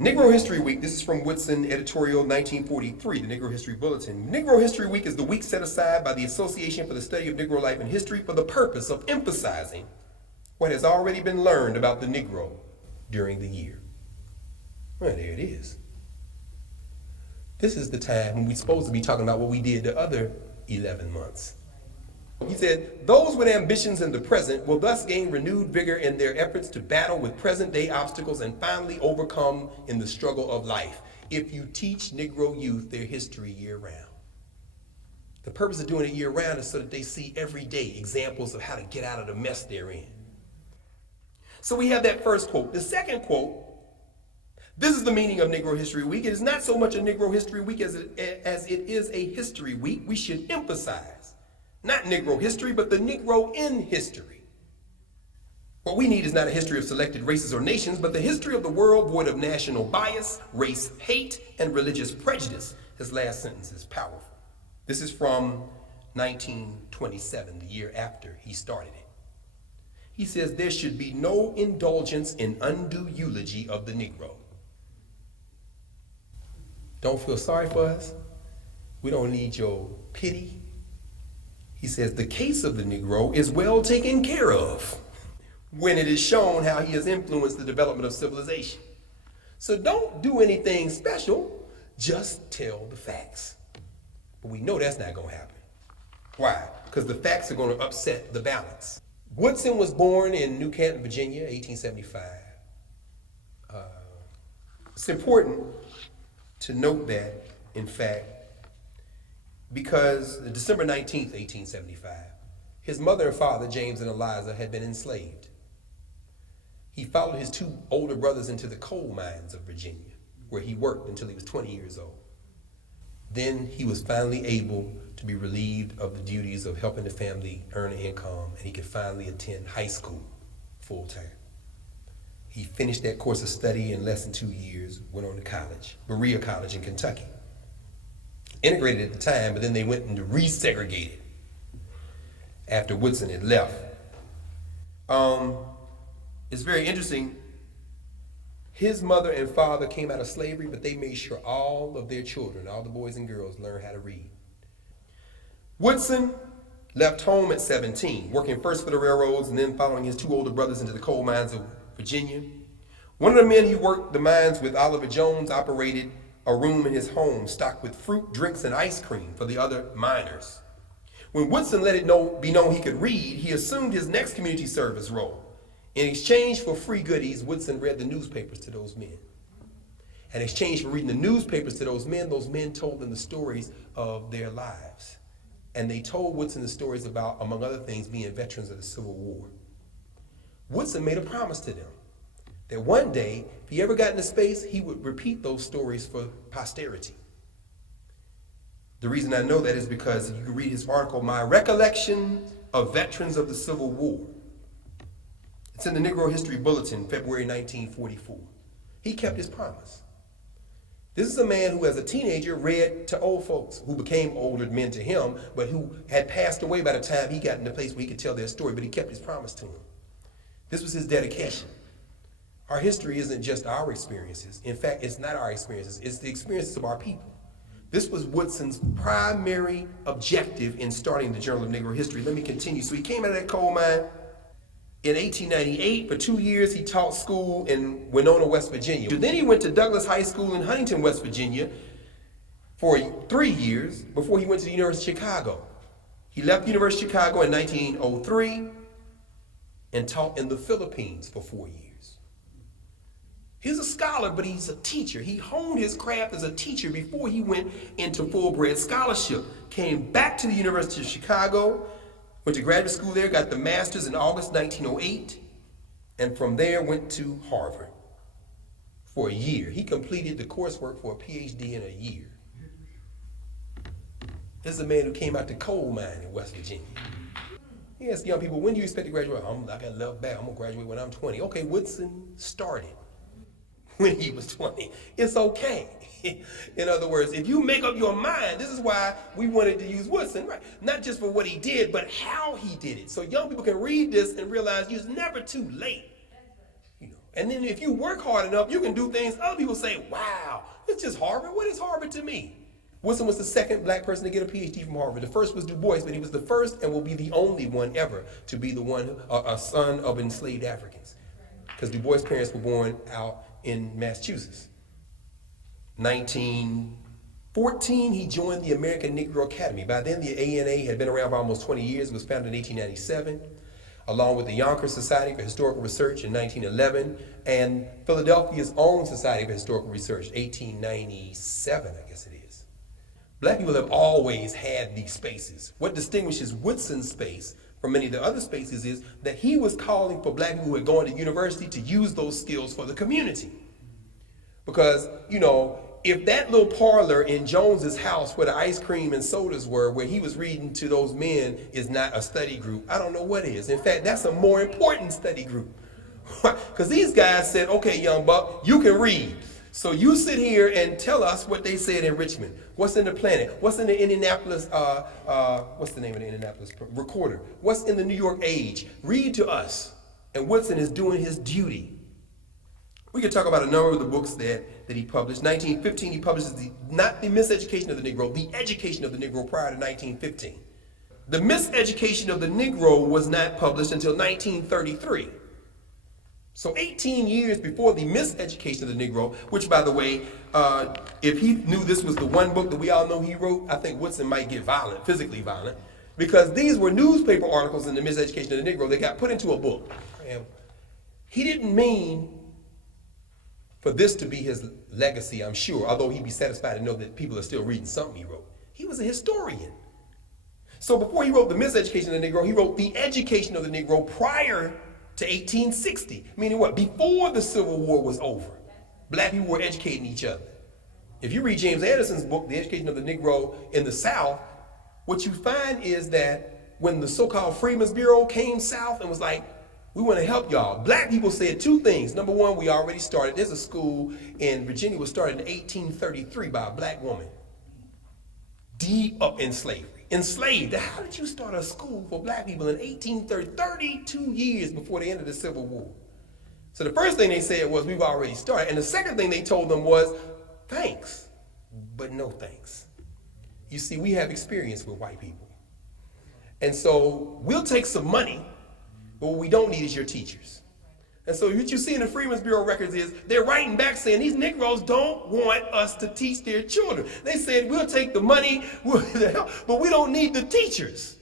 Negro History Week, this is from Woodson editorial 1943, the Negro History Bulletin. Negro History Week is the week set aside by the Association for the Study of Negro Life and History for the purpose of emphasizing what has already been learned about the Negro during the year. Well, there it is. This is the time when we're supposed to be talking about what we did the other 11 months. He said, those with ambitions in the present will thus gain renewed vigor in their efforts to battle with present-day obstacles and finally overcome in the struggle of life if you teach Negro youth their history year-round. The purpose of doing it year-round is so that they see every day examples of how to get out of the mess they're in. So we have that first quote. The second quote, this is the meaning of Negro History Week. It is not so much a Negro History Week as it is a history week. We should emphasize not Negro history, but the Negro in history. What we need is not a history of selected races or nations, but the history of the world void of national bias, race hate, and religious prejudice. His last sentence is powerful. This is from 1927, the year after he started it. He says there should be no indulgence in undue eulogy of the Negro. Don't feel sorry for us. We don't need your pity. He says the case of the Negro is well taken care of when it is shown how he has influenced the development of civilization. So don't do anything special, just tell the facts. But we know that's not going to happen. Why? Because the facts are going to upset the balance. Woodson was born in New Canton, Virginia, 1875. It's important to note that, in fact, because December 19th, 1875, his mother and father, James and Eliza, had been enslaved. He followed his two older brothers into the coal mines of Virginia, where he worked until he was 20 years old. Then he was finally able to be relieved of the duties of helping the family earn an income, and he could finally attend high school full time. He finished that course of study in less than 2 years, went on to college, Berea College in Kentucky. Integrated at the time, but then they went into resegregated after Woodson had left. It's very interesting. His mother and father came out of slavery, but they made sure all of their children, all the boys and girls, learned how to read. Woodson left home at 17, working first for the railroads and then following his two older brothers into the coal mines of Virginia. One of the men he worked the mines with, Oliver Jones, operated a room in his home stocked with fruit, drinks, and ice cream for the other miners. When Woodson let it be known he could read, he assumed his next community service role. In exchange for free goodies, Woodson read the newspapers to those men. In exchange for reading the newspapers to those men told them the stories of their lives. And they told Woodson the stories about, among other things, being veterans of the Civil War. Woodson made a promise to them that one day, if he ever got into space, he would repeat those stories for posterity. The reason I know that is because you can read his article, My Recollection of Veterans of the Civil War. It's in the Negro History Bulletin, February 1944. He kept his promise. This is a man who, as a teenager, read to old folks who became older men to him, but who had passed away by the time he got in the place where he could tell their story, but he kept his promise to him. This was his dedication. Our history isn't just our experiences. In fact, it's not our experiences. It's the experiences of our people. This was Woodson's primary objective in starting the Journal of Negro History. Let me continue. So he came out of that coal mine in 1898. For 2 years, he taught school in Winona, West Virginia. Then he went to Douglas High School in Huntington, West Virginia for 3 years before he went to the University of Chicago. He left the University of Chicago in 1903 and taught in the Philippines for 4 years. He's a scholar, but he's a teacher. He honed his craft as a teacher before he went into full-bred scholarship. Came back to the University of Chicago, went to graduate school there, got the master's in August 1908, and from there went to Harvard for a year. He completed the coursework for a PhD in a year. This is a man who came out the coal mine in West Virginia. He asked young people, when do you expect to graduate? I got left back. I'm going to graduate when I'm 20. Okay, Woodson started when he was 20. It's okay. In other words, if you make up your mind, this is why we wanted to use Woodson, right? Not just for what he did, but how he did it. So young people can read this and realize it's never too late. You know, And then if you work hard enough, you can do things other people say, wow, it's just Harvard. What is Harvard to me? Woodson was the second black person to get a PhD from Harvard. The first was Du Bois, but he was the first and will be the only one ever to be the one, a son of enslaved Africans. Because Du Bois' parents were born out in Massachusetts. 1914, he joined the American Negro Academy. By then, the ANA had been around for almost 20 years. It was founded in 1897, along with the Yonkers Society for Historical Research in 1911, and Philadelphia's own Society for Historical Research, 1897, I guess it is. Black people have always had these spaces. What distinguishes Woodson's space from many of the other spaces is that he was calling for black people who had gone to university to use those skills for the community. Because, you know, if that little parlor in Jones's house where the ice cream and sodas were, where he was reading to those men, is not a study group, I don't know what is. In fact, that's a more important study group. Because these guys said, okay, young buck, you can read. So you sit here and tell us what they said in Richmond. What's in the Planet? What's in the Indianapolis, what's the name of the Indianapolis Recorder? What's in the New York Age? Read to us. And Woodson is doing his duty. We could talk about a number of the books that he published. 1915, he publishes not the Miseducation of the Negro, the Education of the Negro prior to 1915. The Miseducation of the Negro was not published until 1933. So 18 years before the Miseducation of the Negro, which, by the way, if he knew this was the one book that we all know he wrote, I think Woodson might get violent, physically violent, because these were newspaper articles in the Miseducation of the Negro that got put into a book. And he didn't mean for this to be his legacy, I'm sure, although he'd be satisfied to know that people are still reading something he wrote. He was a historian. So before he wrote the Miseducation of the Negro, he wrote the Education of the Negro prior to 1860, meaning what? Before the Civil War was over, black people were educating each other. If you read James Anderson's book, The Education of the Negro in the South, what you find is that when the so-called Freedmen's Bureau came south and was like, we want to help y'all, black people said two things. Number one, we already started. There's a school in Virginia was started in 1833 by a black woman, deep up in slavery. Enslaved. How did you start a school for black people in 1830, 32 years before the end of the Civil War? So the first thing they said was, we've already started. And the second thing they told them was, thanks, but no thanks. You see, we have experience with white people. And so we'll take some money, but what we don't need is your teachers. And so what you see in the Freedmen's Bureau records is they're writing back saying these Negroes don't want us to teach their children. They said, we'll take the money, but we don't need the teachers.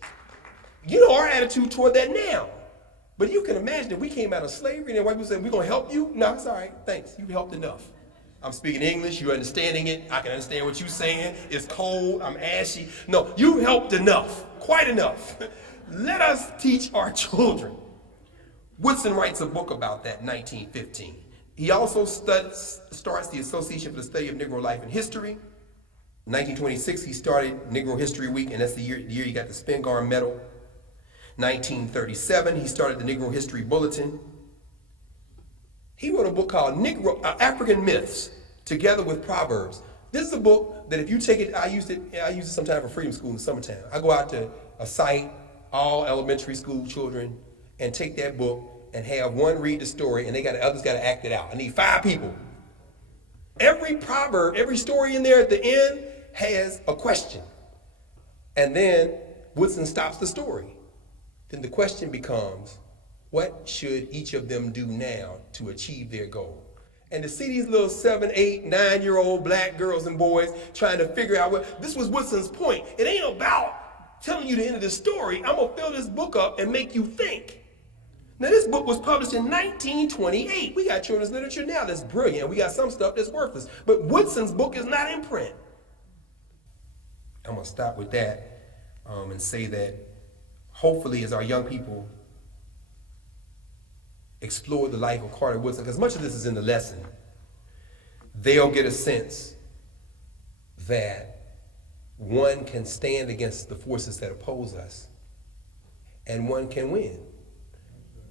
You know our attitude toward that now. But you can imagine if we came out of slavery and white people said, we're going to help you. No, it's all right. Thanks. You've helped enough. I'm speaking English. You're understanding it. I can understand what you're saying. It's cold. I'm ashy. No, you helped enough. Quite enough. Let us teach our children. Woodson writes a book about that in 1915. He also starts the Association for the Study of Negro Life and History. In 1926, he started Negro History Week, and that's the year he got the Spingarn Medal. 1937, he started the Negro History Bulletin. He wrote a book called African Myths, Together with Proverbs. This is a book that if you take it, I use it sometime for Freedom School in the summertime. I go out to a site, all elementary school children, and take that book and have one read the story, and others got to act it out. I need 5 people. Every proverb, every story in there at the end has a question. And then Woodson stops the story. Then the question becomes, what should each of them do now to achieve their goal? And to see these little 7, 8, 9-year-old black girls and boys trying to figure out this was Woodson's point. It ain't about telling you the end of the story. I'm going to fill this book up and make you think. Now, this book was published in 1928. We got children's literature now that's brilliant. We got some stuff that's worthless. But Woodson's book is not in print. I'm going to stop with that and say that hopefully as our young people explore the life of Carter Woodson, because much of this is in the lesson, they'll get a sense that one can stand against the forces that oppose us and one can win.